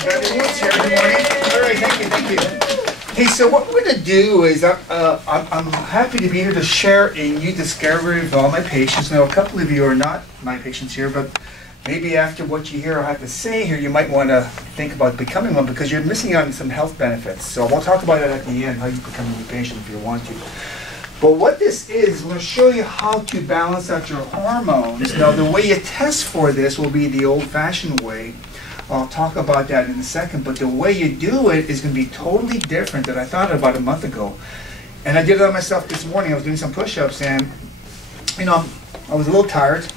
Everyone's here. Good morning. All right, thank you. Hey, so what we're going to do is I'm happy to be here to share a new discovery with all my patients. Now, a couple of you are not my patients here, but maybe after what you hear I have to say here, you might want to think about becoming one because you're missing out on some health benefits. So we'll talk about that at the end, how you become a new patient if you want to. But what this is, we're going to show you how to balance out your hormones. Now, the way you test for this will be the old-fashioned way. I'll talk about that in a second, but the way you do it is going to be totally different than I thought about a month ago. And I did it on myself this morning. I was doing some push-ups, and, you know, I was a little tired.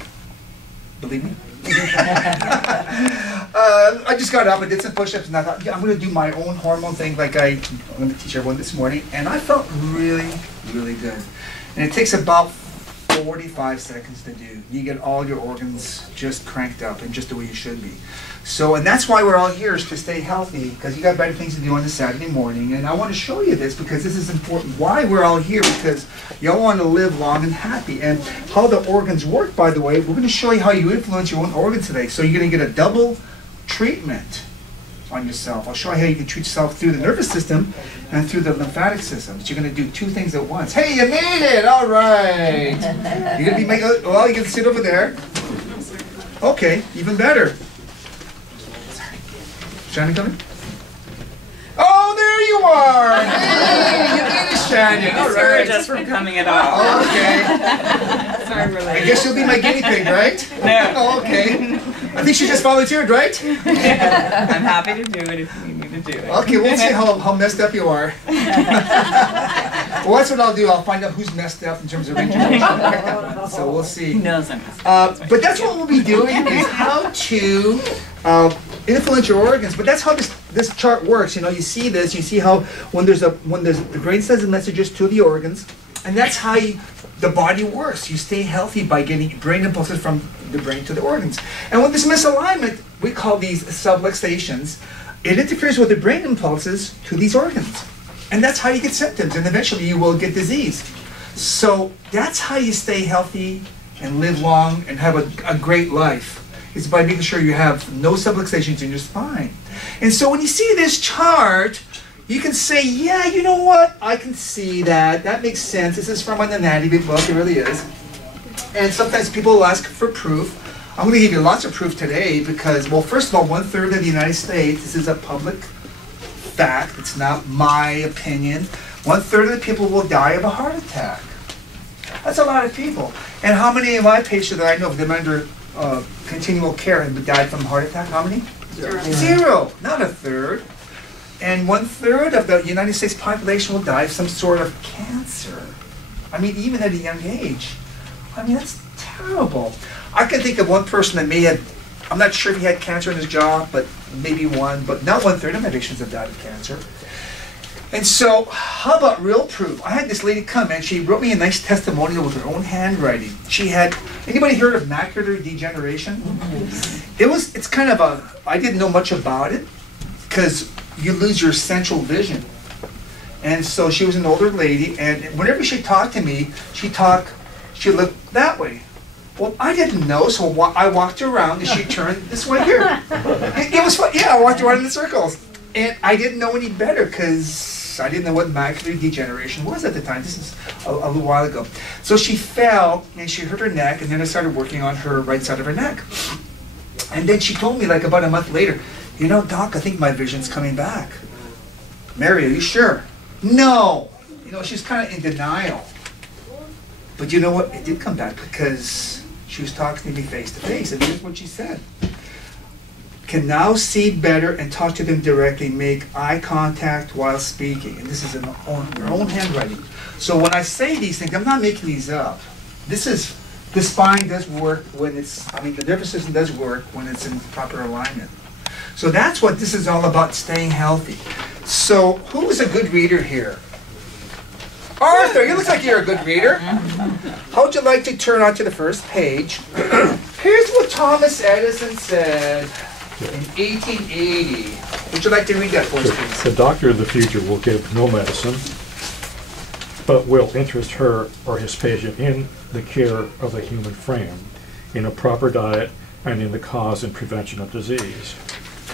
Believe me. I just got up and did some push-ups, and I thought, yeah, I'm going to do my own hormone thing like I'm going to teach everyone this morning, and I felt really, really good. And it takes about 45 seconds to do. You get all your organs just cranked up and just the way you should be. So, and that's why we're all here, is to stay healthy, because you got better things to do on a Saturday morning. And I want to show you this because this is important. Why we're all here, because you all want to live long and happy. And how the organs work, by the way, we're going to show you how you influence your own organs today. So you're going to get a double treatment on yourself. I'll show you how you can treat yourself through the nervous system and through the lymphatic system. So you're going to do two things at once. Hey, you made it! All right. You're going to be making, well, you can sit over there. Okay, even better. Shannon coming? Oh, there you are! Hey, you made it, Shannon. All right. Just from coming at all. Oh, okay. Sorry, we're late. I guess you'll be my guinea pig, right? No. Oh, okay. I think she just volunteered, right? I'm happy to do it if you need me to do it. Okay, we'll see how messed up you are. Well, that's what I'll do. I'll find out who's messed up in terms of information. So we'll see. He knows I'm messed up. But that's what we'll be doing, is how to influence your organs. But that's how this chart works. You know, you see this. You see how when the brain sends the messages to the organs, and that's how the body works. You stay healthy by getting brain impulses from the brain to the organs. And with this misalignment, we call these subluxations. It interferes with the brain impulses to these organs. And that's how you get symptoms, and eventually you will get disease. So that's how you stay healthy and live long and have a great life. It's by making sure you have no subluxations in your spine. And so when you see this chart, you can say, yeah, you know what? I can see that. That makes sense. This is from an anatomy book. It really is. And sometimes people will ask for proof. I'm going to give you lots of proof today because, well, first of all, 1/3 of the United States, this is a public fact. It's not my opinion. 1/3 of the people will die of a heart attack. That's a lot of people. And how many of my patients that I know have been under continual care have died from a heart attack? How many? Zero. Not a third. And 1/3 of the United States population will die of some sort of cancer. I mean, even at a young age. I mean, that's terrible. I can think of one person that may have, I'm not sure if he had cancer in his jaw, but maybe one, but not 1/3 of my patients have died of cancer. And so, how about real proof? I had this lady come and she wrote me a nice testimonial with her own handwriting. She had, anybody heard of macular degeneration? It's kind of a, I didn't know much about it because you lose your central vision. And so she was an older lady, and whenever she talked to me, she looked that way. Well, I didn't know, so I walked around and she turned this way here. It was fun. Yeah, I walked around in the circles. And I didn't know any better because I didn't know what macular degeneration was at the time. This is a little while ago. So she fell and she hurt her neck, and then I started working on her right side of her neck. And then she told me like about a month later, you know, Doc, I think my vision's coming back. Mary, are you sure? No. You know, she's kind of in denial. But you know what? It did come back because she was talking to me face to face, and here's what she said. Can now see better and talk to them directly, make eye contact while speaking. And this is in her own handwriting. So when I say these things, I'm not making these up. The spine does work when the nervous system does work when it's in proper alignment. So that's what this is all about, staying healthy. So who is a good reader here? Arthur, you look like you're a good reader. How would you like to turn on to the first page? Here's what Thomas Edison said in 1880. Would you like to read that for us, please? The doctor of the future will give no medicine, but will interest her or his patient in the care of the human frame, in a proper diet, and in the cause and prevention of disease.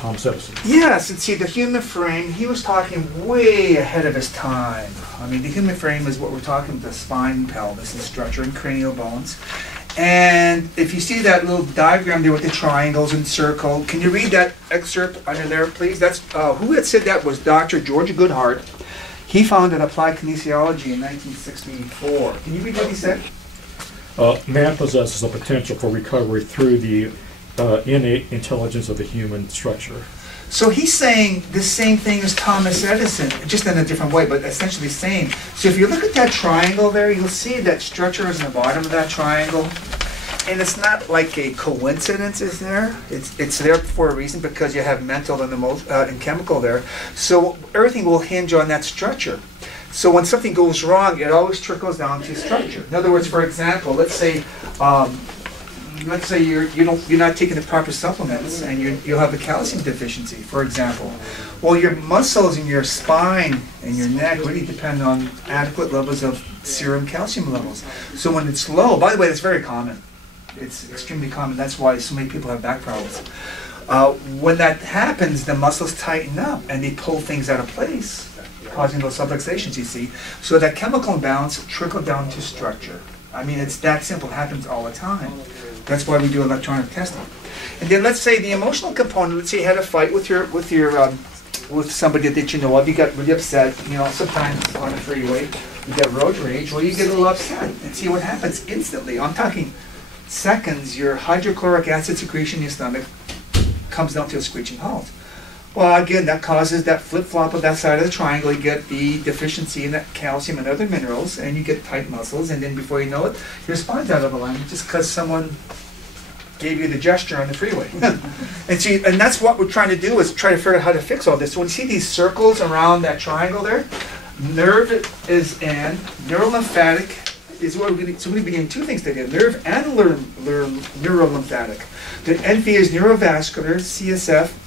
Thomas Edison. Yes, and see, the human frame, he was talking way ahead of his time. I mean, the human frame is what we're talking about, the spine, pelvis, and structure, and cranial bones. And if you see that little diagram there with the triangles and circle, can you read that excerpt under there, please? That's who had said that was Dr. George Goodhart. He founded applied kinesiology in 1964. Can you read what he said? Man possesses a potential for recovery through the innate intelligence of the human structure. So he's saying the same thing as Thomas Edison, just in a different way, but essentially the same. So if you look at that triangle there, you'll see that structure is in the bottom of that triangle. And it's not like a coincidence, is there? It's there for a reason, because you have mental and chemical there. So everything will hinge on that structure. So when something goes wrong, it always trickles down to structure. In other words, for example, let's say you're not taking the proper supplements and you'll have a calcium deficiency, for example. Well, your muscles in your spine and your neck really depend on adequate levels of serum calcium levels. So when it's low, by the way, that's very common. It's extremely common. That's why so many people have back problems. When that happens, the muscles tighten up and they pull things out of place, causing those subluxations, you see. So that chemical imbalance trickles down to structure. I mean, it's that simple. It happens all the time. That's why we do electronic testing. And then let's say the emotional component. Let's say you had a fight with somebody that you know of. You got really upset. You know, sometimes on the freeway, you get road rage. Well, you get a little upset, and see what happens instantly. I'm talking seconds. Your hydrochloric acid secretion in your stomach comes down to a screeching halt. Well, again, that causes that flip-flop of that side of the triangle. You get the deficiency in that calcium and other minerals, and you get tight muscles, and then before you know it, your spine's out of alignment just because someone gave you the gesture on the freeway. and that's what we're trying to do, is try to figure out how to fix all this. So when you see these circles around that triangle there, nerve is in, neurolymphatic is what we're going to, so we're going to be doing two things today, nerve and neurolymphatic. The NV is neurovascular, CSF,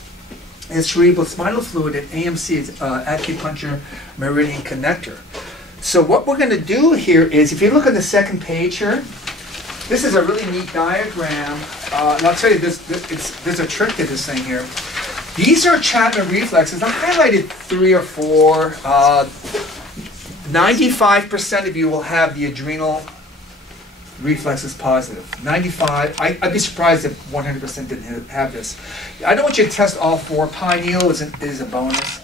and cerebral spinal fluid, and AMC is acupuncture meridian connector. So what we're going to do here is, if you look at the second page here, this is a really neat diagram. And I'll tell you, there's a trick to this thing here. These are Chapman reflexes. I highlighted 3 or 4. 95% of you will have the adrenal reflexes positive. 95. I'd be surprised if 100% didn't have this. I don't want you to test all 4. Pineal is a bonus.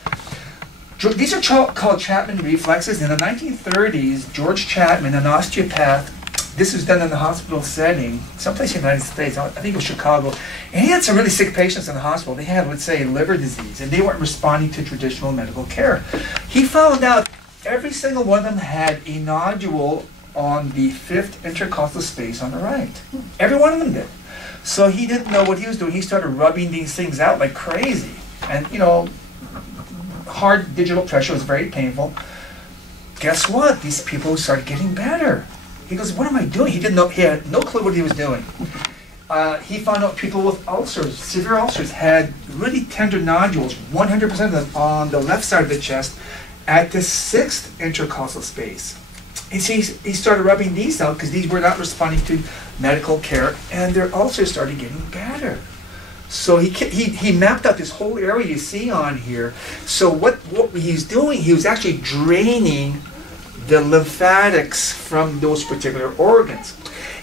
These are called Chapman reflexes. In the 1930s, George Chapman, an osteopath, this was done in the hospital setting, someplace in the United States, I think it was Chicago, and he had some really sick patients in the hospital. They had, let's say, liver disease, and they weren't responding to traditional medical care. He found out every single one of them had a nodule on the 5th intercostal space on the right. Every one of them did. So he didn't know what he was doing. He started rubbing these things out like crazy. And, you know, hard digital pressure was very painful. Guess what? These people started getting better. He goes, what am I doing? He didn't know. He had no clue what he was doing. He found out people with ulcers, severe ulcers, had really tender nodules, 100% of them on the left side of the chest at the 6th intercostal space. And so he started rubbing these out because these were not responding to medical care, and their ulcers started getting better. So he mapped out this whole area you see on here. So what he's doing, he was actually draining the lymphatics from those particular organs.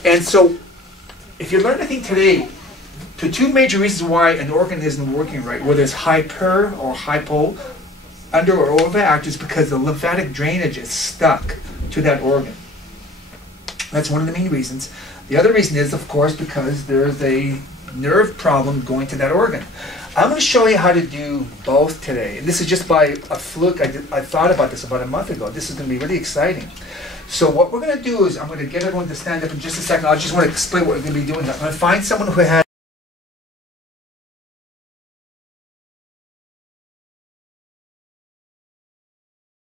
And so if you learn anything today, the 2 major reasons why an organ isn't working right, whether it's hyper or hypo, under or overact, is because the lymphatic drainage is stuck to that organ. That's one of the main reasons. The other reason is, of course, because there's a nerve problem going to that organ. I'm going to show you how to do both today. And this is just by a fluke. I thought about this about a month ago. This is going to be really exciting. So what we're going to do is, I'm going to get everyone to stand up in just a second. I just want to explain what we're going to be doing. I'm going to find someone who has